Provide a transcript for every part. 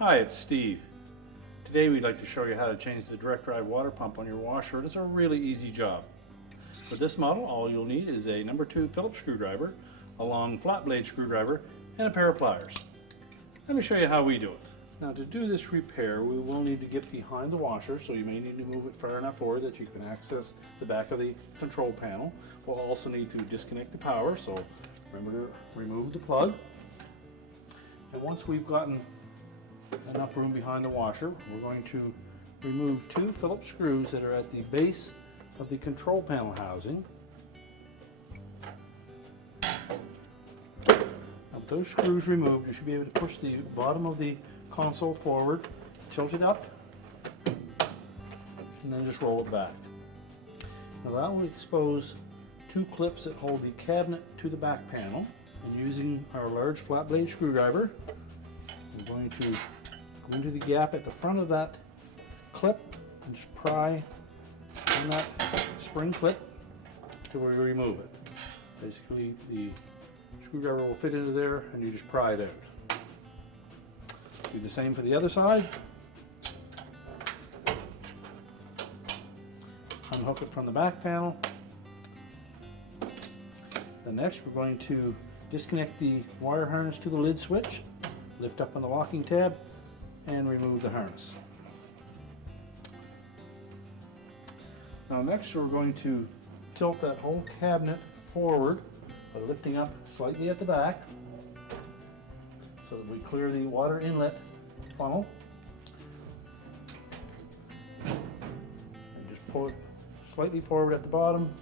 Hi, it's Steve. Today we'd like to show you how to change the direct drive water pump on your washer. It's a really easy job. For this model, all you'll need is a number 2 Phillips screwdriver, a long flat blade screwdriver, and a pair of pliers. Let me show you how we do it. Now, to do this repair, we will need to get behind the washer, so you may need to move it far enough forward that you can access the back of the control panel. We'll also need to disconnect the power, so remember to remove the plug. And once we've gotten enough room behind the washer, we're going to remove 2 Phillips screws that are at the base of the control panel housing. Now, with those screws removed, you should be able to push the bottom of the console forward, tilt it up, and then just roll it back. Now that will expose 2 clips that hold the cabinet to the back panel. And using our large flat blade screwdriver, we're going to go into the gap at the front of that clip and just pry on that spring clip to where you remove it. Basically, the screwdriver will fit into there and you just pry it out. Do the same for the other side. Unhook it from the back panel. Then next we're going to disconnect the wire harness to the lid switch, lift up on the locking tab, and remove the harness. Now next we're going to tilt that whole cabinet forward by lifting up slightly at the back so that we clear the water inlet funnel. And just pull it slightly forward at the bottom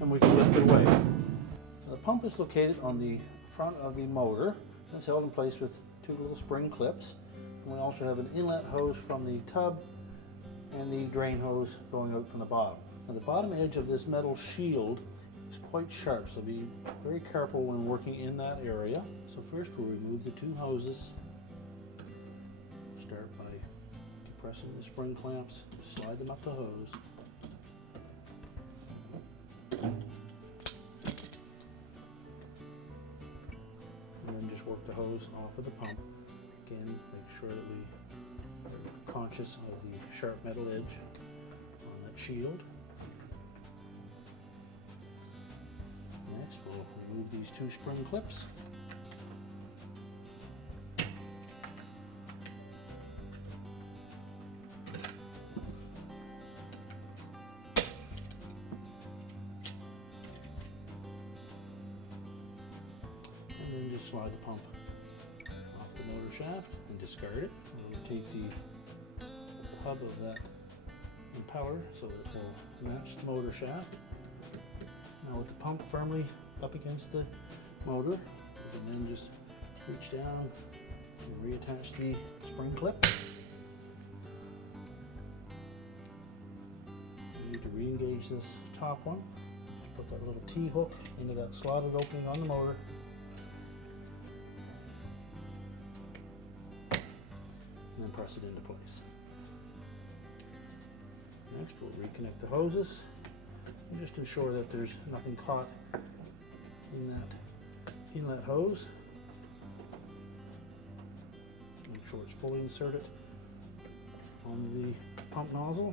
and we can lift it away. The pump is located on the front of the motor. It's held in place with 2 little spring clips. And we also have an inlet hose from the tub and the drain hose going out from the bottom. Now the bottom edge of this metal shield is quite sharp, so be very careful when working in that area. So first we'll remove the 2 hoses. Start by depressing the spring clamps, slide them up the hose. And then just work the hose off of the pump. Again, make sure that we are conscious of the sharp metal edge on that shield. Next, we'll remove these 2 spring clips. And then just slide the pump off the motor shaft and discard it. We'll take the hub of that impeller so that it will match the motor shaft. Now with the pump firmly up against the motor, we can then just reach down and reattach the spring clip. We need to re-engage this top one. Put that little T-hook into that slotted opening on the motor. And then press it into place. Next, we'll reconnect the hoses and just ensure that there's nothing caught in that inlet hose. Make sure it's fully inserted on the pump nozzle,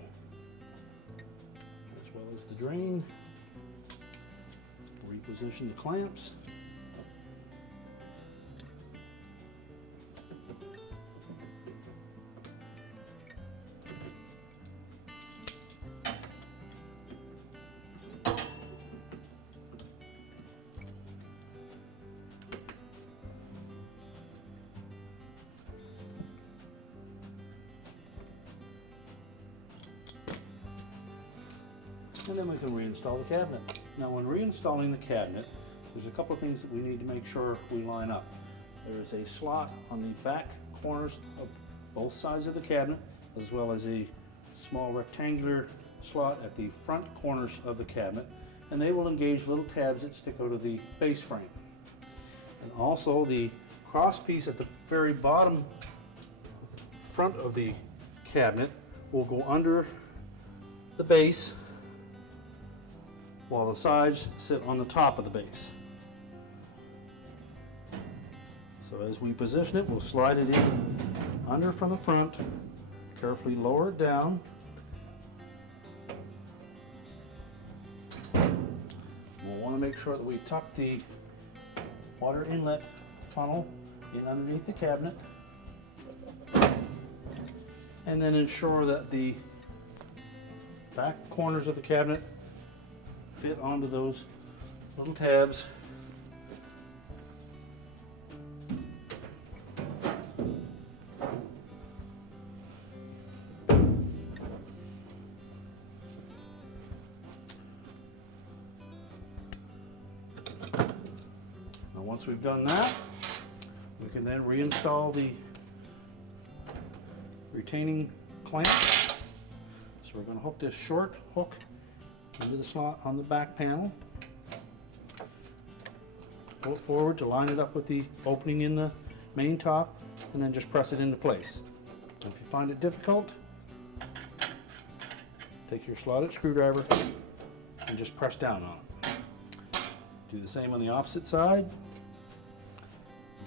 as well as the drain. Reposition the clamps. And then we can reinstall the cabinet. Now when reinstalling the cabinet, there's a couple of things that we need to make sure we line up. There's a slot on the back corners of both sides of the cabinet, as well as a small rectangular slot at the front corners of the cabinet, and they will engage little tabs that stick out of the base frame. And also the cross piece at the very bottom front of the cabinet will go under the base while the sides sit on the top of the base. So So as we position it, we'll slide it in under from the front, carefully lower it down. We'll want to make sure that we tuck the water inlet funnel in underneath the cabinet, and then ensure that the back corners of the cabinet fit onto those little tabs. Now once we've done that, we can then reinstall the retaining clamp. So we're going to hook this short hook into the slot on the back panel. Pull it forward to line it up with the opening in the main top, and then just press it into place. And if you find it difficult, take your slotted screwdriver and just press down on it. Do the same on the opposite side.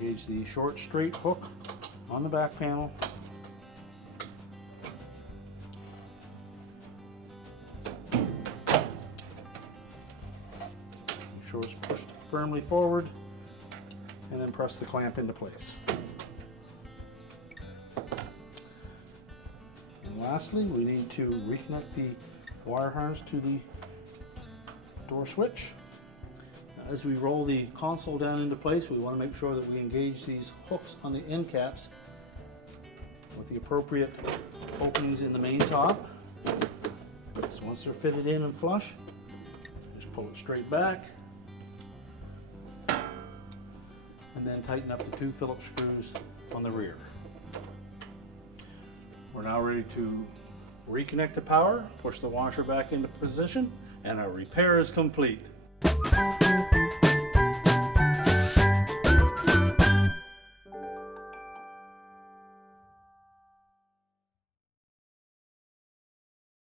Engage the short straight hook on the back panel. Make sure it's pushed firmly forward, and then press the clamp into place. And lastly, we need to reconnect the wire harness to the door switch. Now, as we roll the console down into place, we want to make sure that we engage these hooks on the end caps with the appropriate openings in the main top. So once they're fitted in and flush, just pull it straight back, and then tighten up the 2 Phillips screws on the rear. We're now ready to reconnect the power, push the washer back into position, and our repair is complete.